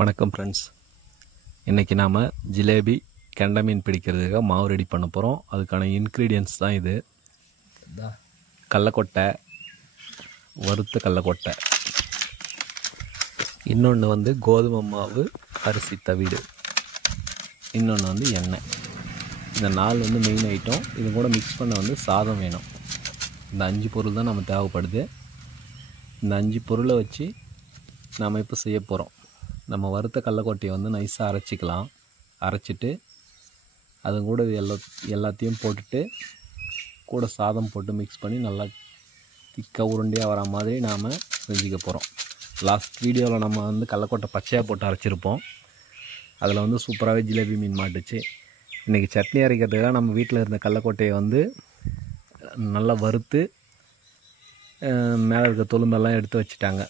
வணக்கம் ஃப்ரெண்ட்ஸ். இன்றைக்கி நாம் ஜிலேபி கெண்டை மீன் பிடிக்கிறதுக்காக மாவு ரெடி பண்ண போகிறோம். அதுக்கான இன்க்ரீடியன்ட்ஸ் தான் இது. கடலக்கொட்டை, வறுத்த கடலக்கொட்டை, இன்னொன்று வந்து கோதுமை மாவு, அரிசி தவிடு, இன்னொன்று வந்து எண்ணெய். இந்த 4 வந்து மெயின் ஐட்டம். இது கூட மிக்ஸ் பண்ண வந்து சாதம் வேணும். இந்த 5 பொருள் தான் நம்ம தேவைப்படுது. இந்த 5 பொருளை வச்சு நாம் இப்போ செய்ய போகிறோம். நம்ம வறுத்த கடலக்கொட்டையை வந்து நைஸாக அரைச்சிக்கலாம். அரைச்சிட்டு அது கூட எல்லாத்தையும் போட்டுட்டு கூட சாதம் போட்டு மிக்ஸ் பண்ணி நல்லா திக்காக உருண்டையாக வர மாதிரி நாம் செஞ்சுக்க போகிறோம். லாஸ்ட் வீடியோவில் நம்ம வந்து கடலக்கொட்டை பச்சையாக போட்டு அரைச்சிருப்போம். அதில் வந்து சூப்பராகவே ஜிலேபி மீன் மாட்டுச்சு. இன்றைக்கி சட்னி அரைக்கிறதுக்காக நம்ம வீட்டில் இருந்த கடலக்கொட்டையை வந்து நல்லா வறுத்து மேலே இருக்க தொலும்பெல்லாம் எடுத்து வச்சுட்டாங்க.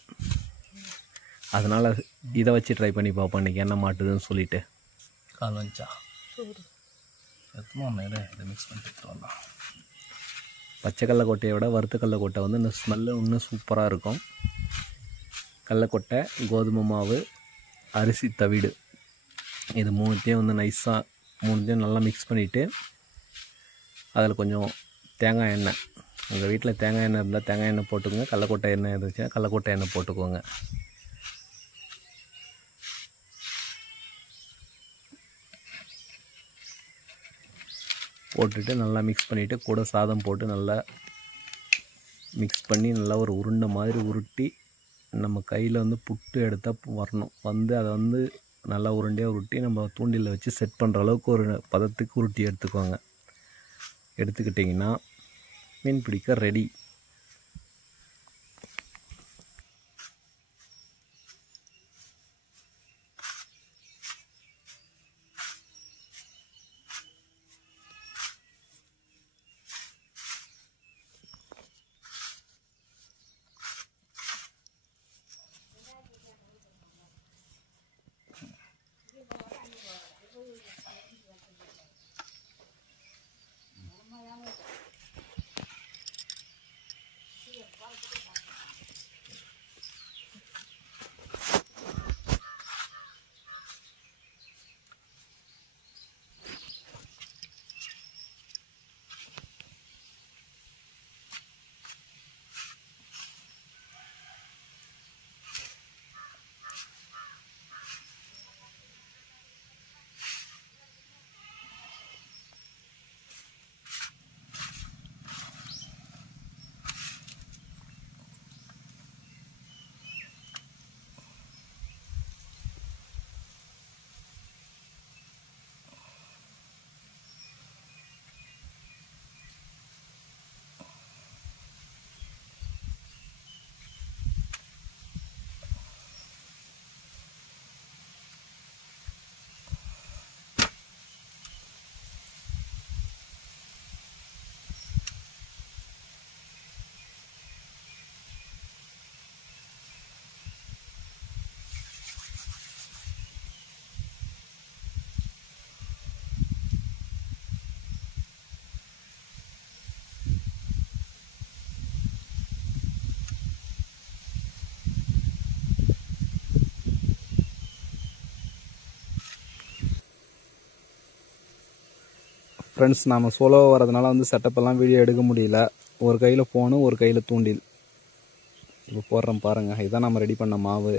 அதனால் இதை வச்சு ட்ரை பண்ணி பார்ப்போம் இன்றைக்கி என்ன மாட்டுதுன்னு சொல்லிவிட்டு. கால் வச்சா இதை மிக்ஸ் பண்ணிட்டு வரலாம். பச்சை கடலக்கொட்டையை விட வறுத்த கடலக்கொட்டை வந்து இந்த ஸ்மெல்லு இன்னும் சூப்பராக இருக்கும். கடலக்கொட்டை, கோதுமை மாவு, அரிசி தவிடு, இது மூணுத்தையும் வந்து நைஸாக நல்லா மிக்ஸ் பண்ணிவிட்டு அதில் கொஞ்சம் தேங்காய் எண்ணெய், உங்கள் வீட்டில் தேங்காய் எண்ணெய் இருந்தால் தேங்காய் எண்ணெய் போட்டுக்கோங்க. கடலக்கொட்டை எண்ணெய் இருந்துச்சுன்னா கடலக்கொட்டை எண்ணெய் போட்டுக்கோங்க. போட்டுட்டு நல்லா மிக்ஸ் பண்ணிவிட்டு கூட சாதம் போட்டு நல்லா மிக்ஸ் பண்ணி நல்லா ஒரு உருண்டை மாதிரி உருட்டி நம்ம கையில் வந்து புட்டு எடுத்தால் வரணும். வந்து அதை வந்து நல்லா உருண்டையாக உருட்டி நம்ம தூண்டில் வச்சு செட் பண்ணுற அளவுக்கு ஒரு பதத்துக்கு உருட்டி எடுத்துக்கோங்க. எடுத்துக்கிட்டிங்கன்னா மீன் பிடிக்க ரெடி. ஃப்ரெண்ட்ஸ், நாம் சோலோவாக வரதுனால வந்து செட்டப்பெல்லாம் வீடியோ எடுக்க முடியல. ஒரு கையில் ஃபோனு, ஒரு கையில் தூண்டில். இப்போ போடுறோம் பாருங்கள். இதுதான் நம்ம ரெடி பண்ண மாவு.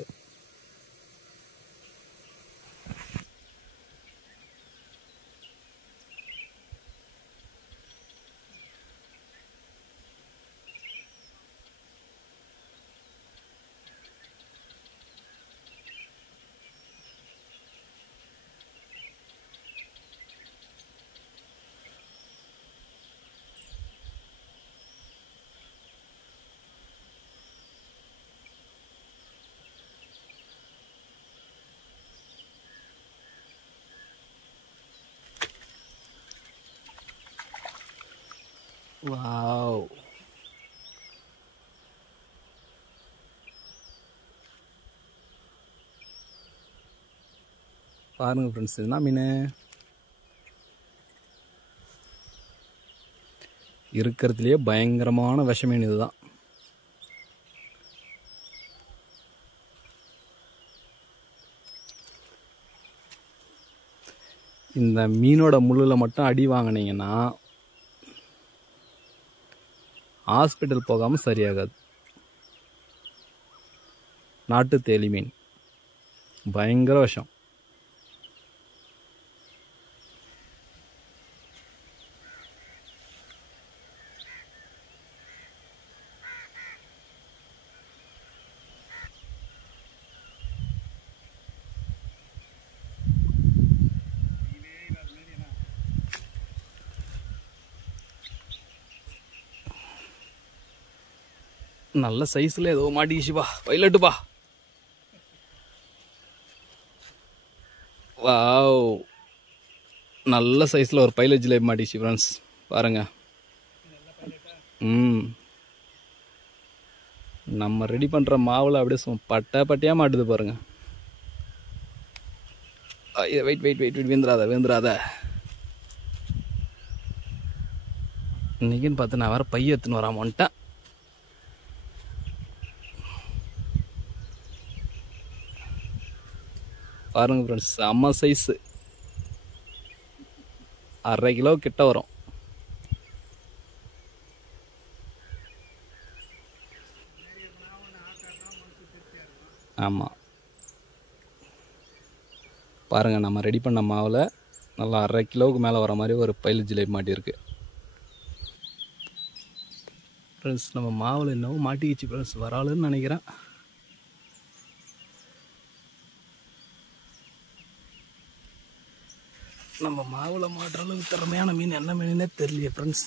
வாவ், பாருங்கள் ஃப்ரெண்ட்ஸ், இதுனா மீன் இருக்கிறதுலையே பயங்கரமான விஷ மீன் இதுதான். இந்த மீனோட முள்ளில் மட்டும் அடி வாங்கினீங்கன்னா ஹாஸ்பிட்டல் போகாமல் சரியாகாது. நாட்டு தேலி மீன் பயங்கர விஷம். நல்ல சைஸில் ஏதோ மாட்டிக்கிச்சுப்பா, பைலட்டுப்பா. வாவ், நல்ல சைஸில் ஒரு பைலட் ஜிலேபி மாட்டிச்சு ஃப்ரெண்ட்ஸ், பாருங்க. நம்ம ரெடி பண்ணுற மாவில் அப்படியே பட்டை பட்டையாக மாட்டுது பாருங்க. வெயிட் வெயிட் வெயிட் வெயிட் வேந்துராத. இன்னைக்குன்னு பார்த்து நான் வேறு பைய எடுத்துன்னு வராம வந்துட்டேன். பாருங்க ஃப்ரெண்ட்ஸ், செம்ம சைஸு, 1/2 கிலோ கிட்ட வரும். ஆமாம், பாருங்கள், நம்ம ரெடி பண்ண மாவில் நல்லா 1/2 கிலோவுக்கு மேலே வர மாதிரி ஒரு பைலட் ஜிலேபி மாட்டியிருக்கு ஃப்ரெண்ட்ஸ். நம்ம மாவில் என்னவோ மாட்டிக்கிச்சு ஃப்ரெண்ட்ஸ், வராளுன்னு நினைக்கிறேன். நம்ம மாவில் மாட்டுற அளவுக்கு திறமையான மீன் என்ன மீனுன்னே தெரியலையே ஃப்ரெண்ட்ஸ்.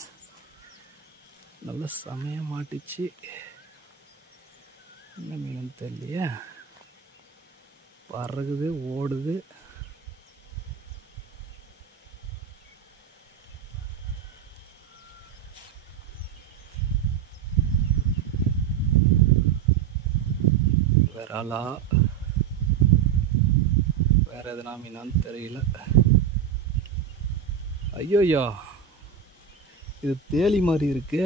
நல்லா செமையாக மாட்டிச்சு, என்ன மீனுன்னு தெரியலையே. பறகுது, ஓடுது. விராலா, வேற எதுனா மீனான்னு தெரியல. ஐயோயா, இது தேலி மாதிரி இருக்கு.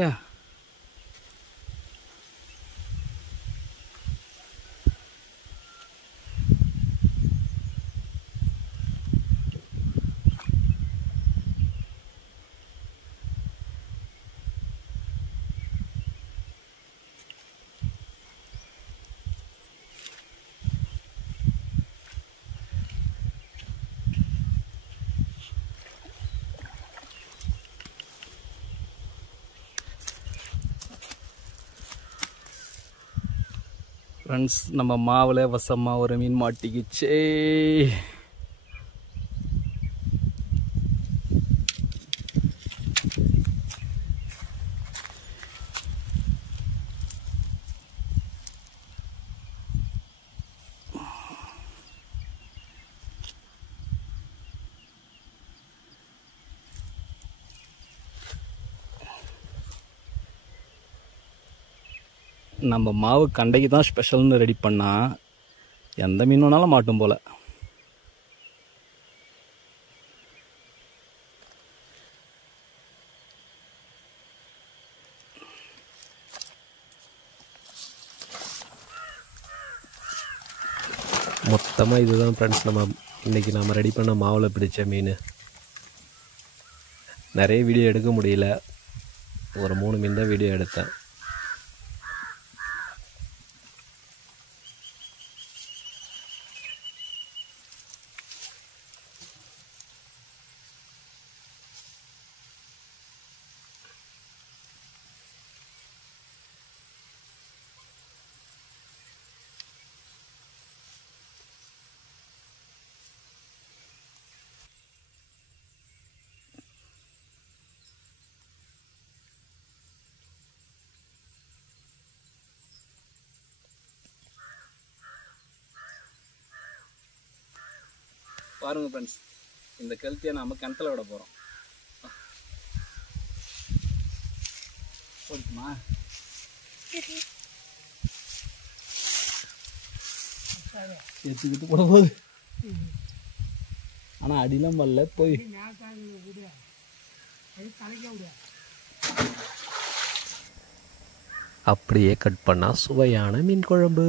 ஃப்ரெண்ட்ஸ், நம்ம மாவில் வசமாக ஒரு மீன் மாட்டிக்கிச்சே. நம்ம மாவு கண்டைக்கு தான் ஸ்பெஷல்னு ரெடி பண்ணால் எந்த மீன் வேணாலும் மாட்டும் போல். மொத்தமாக இதுதான் ஃப்ரெண்ட்ஸ், இன்றைக்கி நம்ம ரெடி பண்ண மாவில் பிடிச்ச மீன். நிறைய வீடியோ எடுக்க முடியல, ஒரு 3 மீன் தான் வீடியோ எடுத்தேன். பாருங்க ஃப்ரெண்ட்ஸ், இந்த கழுத்தியை நாம் கிணத்துல விட போகிறோம். போடுமா? எடுத்துக்கிட்டு போட போகுது. ஆனால் அடிலாம் வரல, போய் அப்படியே கட் பண்ணால் சுவையான மீன் குழம்பு.